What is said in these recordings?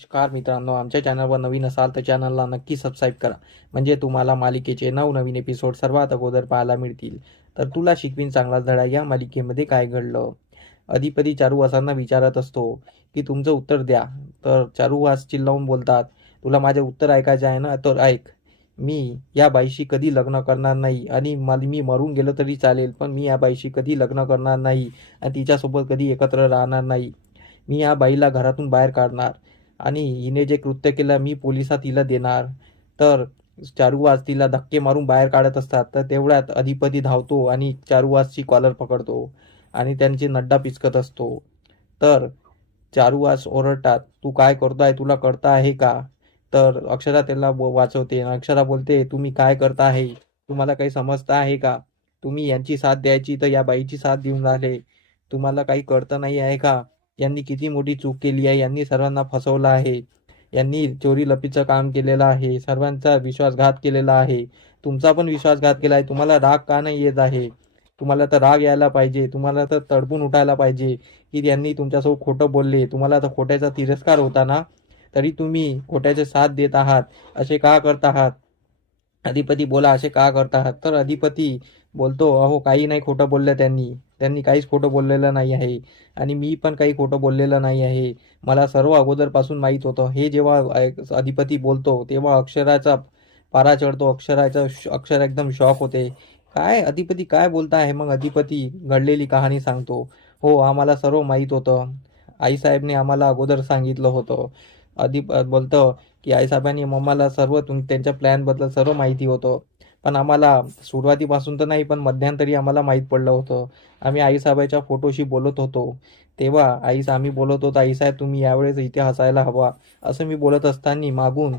नमस्कार मित्रांनो, आमच्या चॅनलवर नवीन असाल तर चॅनलला नक्की सबस्क्राईब करा. म्हणजे तुम्हाला मालिकेचे नवनवीन एपिसोड सर्वात अगोदर पाहायला मिळतील. तर तुला शिकवीन चांगला धडा या मालिकेमध्ये काय घडलं. अधिपती चारुहासांना विचारत असतो की तुमचं उत्तर द्या. तर चारुहास चिल्लावून बोलतात, तुला माझे उत्तर ऐकायचे आहे ना, तर ऐक. मी या बाईशी कधी लग्न करणार नाही आणि मी मरून गेलो तरी चालेल, पण मी या बाईशी कधी लग्न करणार नाही आणि तिच्यासोबत कधी एकत्र राहणार नाही. मी या बाईला घरातून बाहेर काढणार आणि हिने जे कृत्य केलं मी पोलिसात हिला देणार. तर चारुवास तिला धक्के मारून बाहेर काढत असतात. तर तेवढ्यात अधिपती धावतो आणि चारुवासची कॉलर पकडतो आणि त्यांची नड्डा पिचकत असतो. तर चारुवास ओरडतात, तू काय करतोय, तुला कळतं आहे का? तर अक्षरा त्याला वाचवते. अक्षरा बोलते, तुम्ही काय करता आहे, तुम्हाला काही समजतं आहे का? तुम्ही यांची साथ द्यायची तर या बाईची साथ देऊन राहिले. तुम्हाला काही कळतं नाही आहे का? यांनी किती मोठी चूक केली आहे. यांनी सर्वांना फसवलं आहे. यांनी चोरी लपीचं काम केलेलं आहे. सर्वांचा विश्वासघात केलेला आहे. तुमचा पण विश्वासघात केला आहे. तुम्हाला राग का नाही येत आहे? तुम्हाला तर राग यायला पाहिजे. तुम्हाला तर तडपून उठायला पाहिजे की त्यांनी तुमच्यासोबत खोटं बोलले. तुम्हाला तर खोट्याचा तिरस्कार होता ना, तरी तुम्ही खोट्याचे साथ देत आहात. असे का करत आहात? अधिपती बोला, असे का करत आहात? तर अधिपती बोलतो, अहो काही नाही खोटं बोललं त्यांनी. त्यांनी काहीच खोटं बोललेलं नाही आहे आणि मी पण काही खोटं बोललेलं नाही आहे. मला सर्व अगोदरपासून माहीत होतं. हे जेव्हा अधिपती बोलतो तेव्हा अक्षराचा पारा चढतो. अक्षर एकदम शॉक होते. काय अधिपती काय बोलता आहे? मग अधिपती घडलेली कहाणी सांगतो. हो, आम्हाला सर्व माहीत होतं. आईसाहेबने आम्हाला अगोदर सांगितलं होतं. बोलतं की आईसाहेबांनी मम्माला सर्व त्यांच्या प्लॅनबद्दल सर्व माहिती होतं. पण आम्हाला सुरुवातीपासून तर नाही, पण मध्यंतरी आम्हाला माहीत पडलं होतं. आम्ही आईसाहेबाच्या फोटोशी बोलत होतो. तेव्हा आम्ही बोलत होतो, आईसाहेब तुम्ही यावेळेस इथे हसायला हवा. असं मी बोलत असताना मागून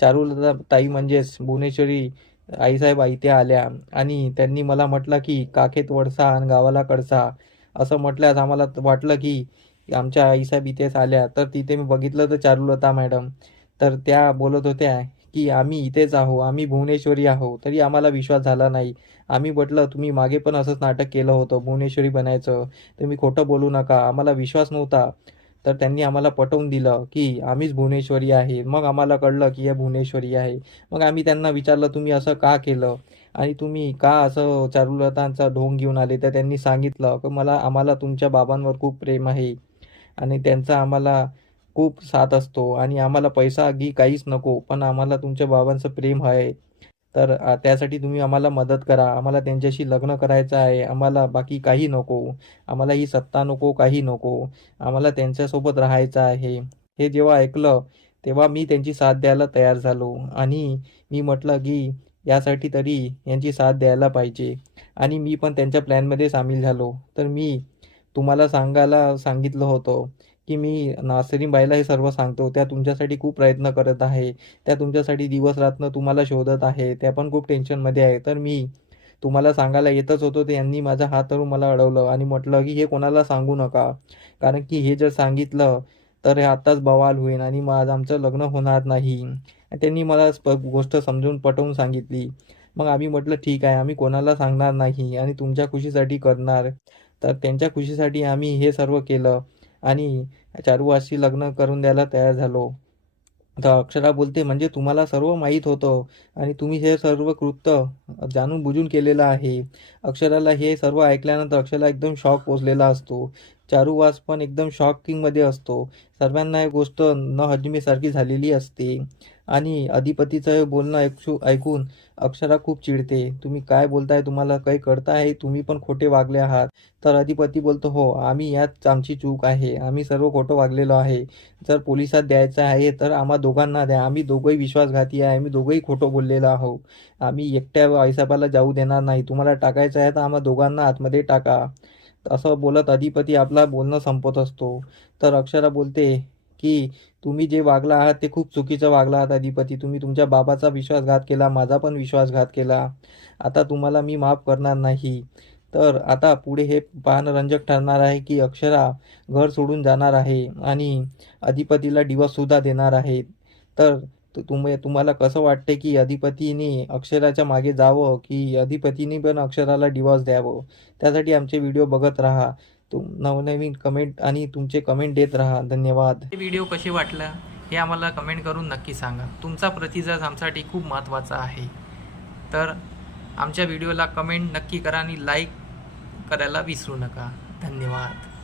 चारुलता ताई म्हणजेच भुवनेश्वरी आईसाहेब इथे आल्या आणि त्यांनी मला म्हटलं की काखेत वळसा आणि गावाला कळसा. असं म्हटल्यास आम्हाला वाटलं की आमच्या आईसाहेब इथेच आल्या. तर तिथे मी बघितलं तर चारुलता मॅडम. तर त्या बोलत होत्या की आम्ही इथेच आहो, आम्ही भुवनेश्वरी आहो. तरी आम्हाला विश्वास झाला नाही. आम्ही म्हटलं तुम्ही मागे पण असंच नाटक केलं होतं भुवनेश्वरी बनायचं. तुम्ही खोटं बोलू नका. आम्हाला विश्वास नव्हता. तर त्यांनी आम्हाला पटवून दिलं की आम्हीच भुवनेश्वरी आहे. मग आम्हाला कळलं की हे भुवनेश्वरी आहे. मग आम्ही त्यांना विचारलं तुम्ही असं का केलं आणि तुम्ही का असं चारुलतांचा ढोंग घेऊन आले. तर त्यांनी सांगितलं की आम्हाला तुमच्या बाबांवर खूप प्रेम आहे आणि त्यांचा आम्हाला खूप साथ असतो आणि आम्हाला पैसा अगदी काहीच नको, पण आम्हाला तुमच्या बाबांचं प्रेम आहे. तर त्यासाठी तुम्ही आम्हाला मदत करा. आम्हाला त्यांच्याशी लग्न करायचं आहे. आम्हाला बाकी काही नको. आम्हाला ही सत्ता नको, काही नको. आम्हाला त्यांच्यासोबत राहायचं आहे. हे जेव्हा ऐकलं तेव्हा मी त्यांची साथ द्यायला तयार झालो आणि मी म्हटलं की यासाठी तरी यांची साथ द्यायला पाहिजे आणि मी पण त्यांच्या प्लॅनमध्ये सामील झालो. तर मी तुम्हाला सांगायला सांगितलं होतं की मी नासरीनबाईला हे सर्व सांगतो. त्या तुमच्यासाठी खूप प्रयत्न करत आहे. त्या तुमच्यासाठी दिवस-रात्र तुम्हाला शोधत आहे. त्या पण खूप टेन्शनमध्ये आहे. तर मी तुम्हाला सांगायला येतच होतो, तर यांनी माझा हात धरून मला अडवलं आणि म्हटलं की हे कोणाला सांगू नका. कारण की हे जर सांगितलं तर हे आत्ताच बवाल होईल आणि मग आमचं लग्न होणार नाही. आणि त्यांनी मला गोष्ट समजून पटवून सांगितली. मग आम्ही म्हटलं ठीक आहे, आम्ही कोणाला सांगणार नाही आणि तुमच्या खुशीसाठी करणार. तर त्यांच्या खुशीसाठी आम्ही हे सर्व केलं आणि चारुवाशी लग्न करून द्यायला तयार झालो. तर अक्षरा बोलते, म्हणजे तुम्हाला सर्व माहीत होतं आणि तुम्ही हे सर्व कृत्य जाणून बुजून केलेलं आहे. अक्षराला हे सर्व ऐकल्यानंतर अक्षराला एकदम शॉक पोचलेला असतो. चारुवास पण एकदम शॉकिंगमध्ये असतो. सर्वांना ही गोष्ट न हजमीसारखी झालेली असते आणि अधिपतीचं हे बोलणं ऐकून अक्षरा खूप चिडते. तुम्ही काय बोलताय? तुम्हाला काही कळतं आहे? तुम्ही पण खोटे वागले आहात. तर अधिपती बोलतो, हो, यात आमची चूक आहे. आम्ही सर्व खोटं वागलेलो आहे. जर पोलिसात द्यायचं आहे तर आम्हा दोघांना द्या. आम्ही दोघंही विश्वासघाती आहे. आम्ही दोघंही खोटं बोललेलो आहोत. आम्ही एकट्या आईसाहेबाला जाऊ देणार नाही. तुम्हाला टाकायचं आहे तर आम्हा दोघांना आतमध्ये टाका. असं बोलत अधिपती आपला बोलणं संपत असतो. तर अक्षरा बोलते की तुम्ही जे वागला आहात ते खूप चुकीचं वागला आहात अधिपती. तुम्ही तुमच्या बाबाचा विश्वासघात केला, माझा पण विश्वासघात केला. आता तुम्हाला मी माफ करणार नाही. तर आता पुढे हे पाहणं रंजक ठरणार आहे की अक्षरा घर सोडून जाणार आहे आणि अधिपतीला डिवोर्ससुद्धा देणार आहे. तर तुम्हाला कसं वाटते की अधिपतीने अक्षराच्या मागे जावं की अधिपतीने पण अक्षराला डिवोर्स द्यावं? त्यासाठी आमचे व्हिडिओ बघत राहा. नवनवीन कमेंट आणि तुमचे कमेंट देत राहा. धन्यवाद. हे व्हिडिओ कसे वाटलं हे आम्हाला कमेंट करून नक्की सांगा. तुमचा प्रतिसाद आमच्यासाठी खूप महत्त्वाचा आहे. तर आमच्या व्हिडिओला कमेंट नक्की करा आणि लाईक करायला विसरू नका. धन्यवाद.